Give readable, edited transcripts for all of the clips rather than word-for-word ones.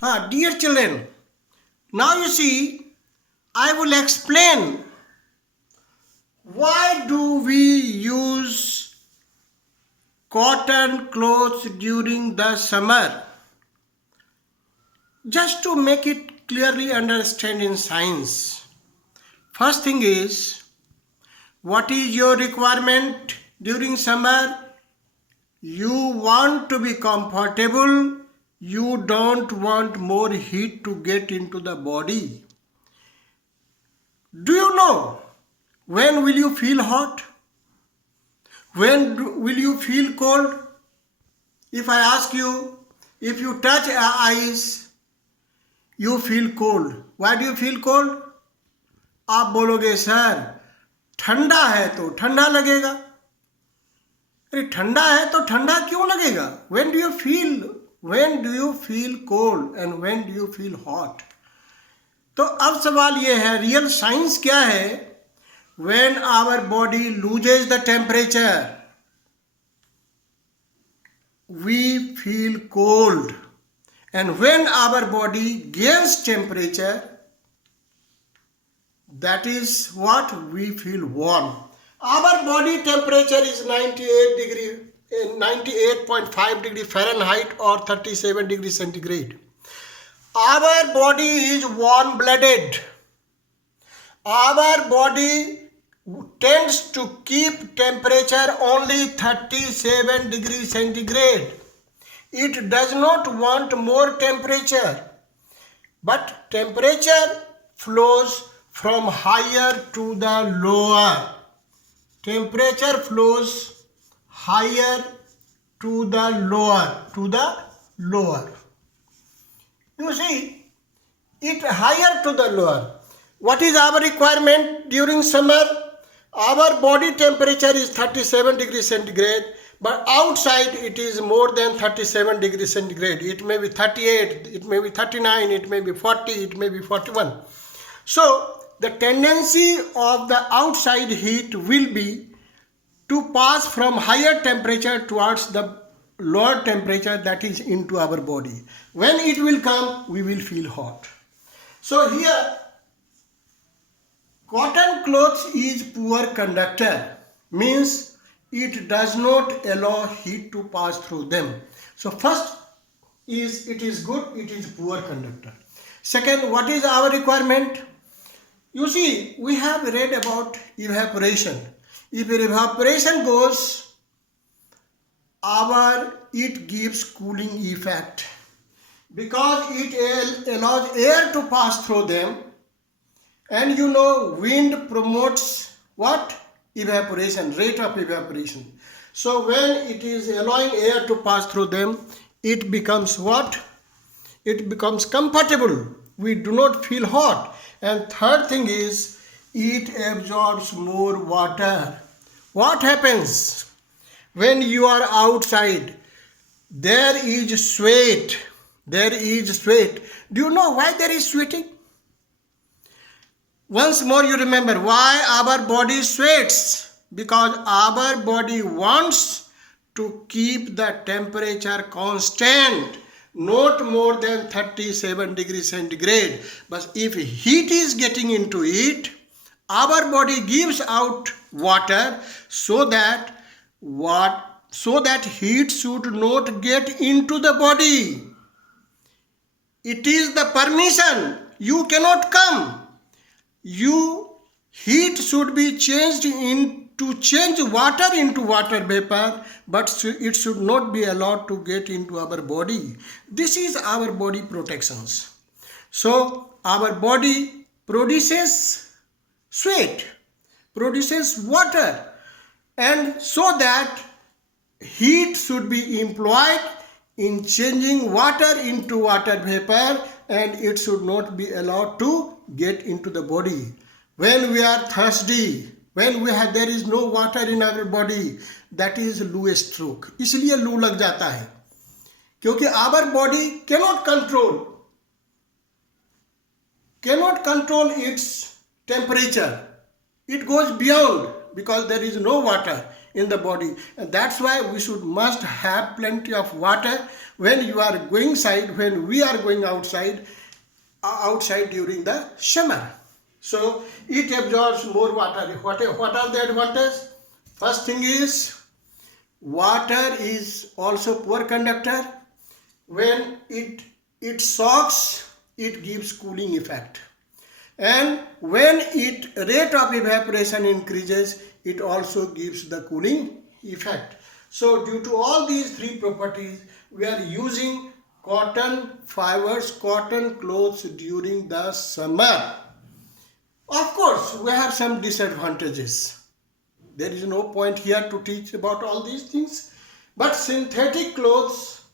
Dear children, now you see, I will explain why do we use cotton clothes during the summer. Just to make it clearly understand in science. First thing is, what is your requirement during summer? You want to be comfortable. You don't want more heat to get into the body. Do you know when will you feel hot? When will you feel cold? If I ask you, if you touch ice, you feel cold. Why do you feel cold? आप बोलोगे sir ठंडा है तो ठंडा लगेगा. अरे ठंडा है तो ठंडा क्यों लगेगा? When do you feel cold and when do you feel hot? तो अब सवाल ये है, रियल साइंस क्या है? When our body loses the temperature, we feel cold, and when our body gains temperature, that is what we feel warm. Our body temperature is 98.5 degree Fahrenheit or 37 degree centigrade. Our body is warm blooded. Our body tends to keep temperature only 37 degree centigrade. It does not want more temperature, but temperature flows from higher to the lower. Temperature flows higher to the lower. You see, it higher to the lower. What is our requirement during summer? Our body temperature is 37 degrees centigrade, but outside it is more than 37 degrees centigrade. It may be 38, it may be 39, it may be 40, it may be 41. So, the tendency of the outside heat will be to pass from higher temperature towards the lower temperature that is into our body. When it will come, we will feel hot. So here, cotton clothes is poor conductor, means it does not allow heat to pass through them. So first is it is good, it is poor conductor. Second, what is our requirement? You see, we have read about evaporation. If evaporation goes, it gives cooling effect because it allows air to pass through them, and you know wind promotes what? Evaporation, rate of evaporation. So when it is allowing air to pass through them, it becomes what? It becomes comfortable. We do not feel hot. And third thing is, it absorbs more water. What happens when you are outside? There is sweat. Do you know why there is sweating? Once more you remember why our body sweats. Because our body wants to keep the temperature constant, not more than 37 degrees centigrade. But if heat is getting into it, our body gives out water so that heat should not get into the body. It is the permission. You cannot come. Heat should be changed to change water into water vapor, but it should not be allowed to get into our body. This is our body protections. So our body produces sweat, produces water, and so that heat should be employed in changing water into water vapor, and it should not be allowed to get into the body. When we are thirsty, there is no water in our body, that is loo stroke. इसलिए लू लग जाता है क्योंकि our body cannot control its temperature. It goes beyond because there is no water. in the body, and that's why we should must have plenty of water when you are going outside, when we are going outside during the summer. So it absorbs more water. What are the advantages? First thing is, water is also poor conductor. When it soaks, it gives cooling effect. And when its rate of evaporation increases, it also gives the cooling effect. So due to all these three properties, we are using cotton fibers, cotton clothes during the summer. Of course, we have some disadvantages. There is no point here to teach about all these things. But synthetic clothes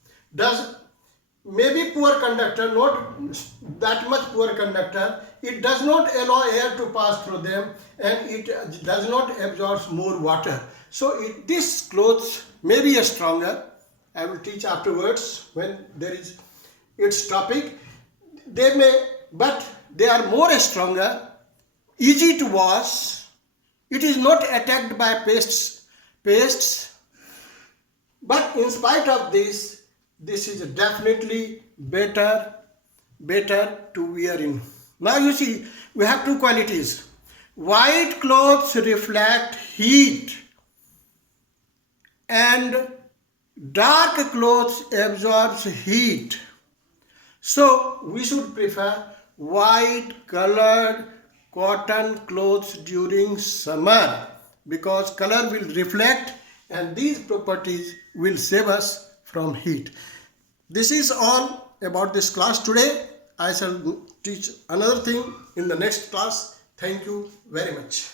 maybe poor conductor, not that much poor conductor. It does not allow air to pass through them, and it does not absorb more water. So this clothes may be stronger. I will teach afterwards when there is its topic. But they are more stronger, easy to wash. It is not attacked by pests. But in spite of this is definitely better to wear in. Now you see, we have two qualities. White clothes reflect heat and dark clothes absorbs heat. So we should prefer white colored cotton clothes during summer, because color will reflect and these properties will save us from heat. This is all about this class today. I shall teach another thing in the next class. Thank you very much.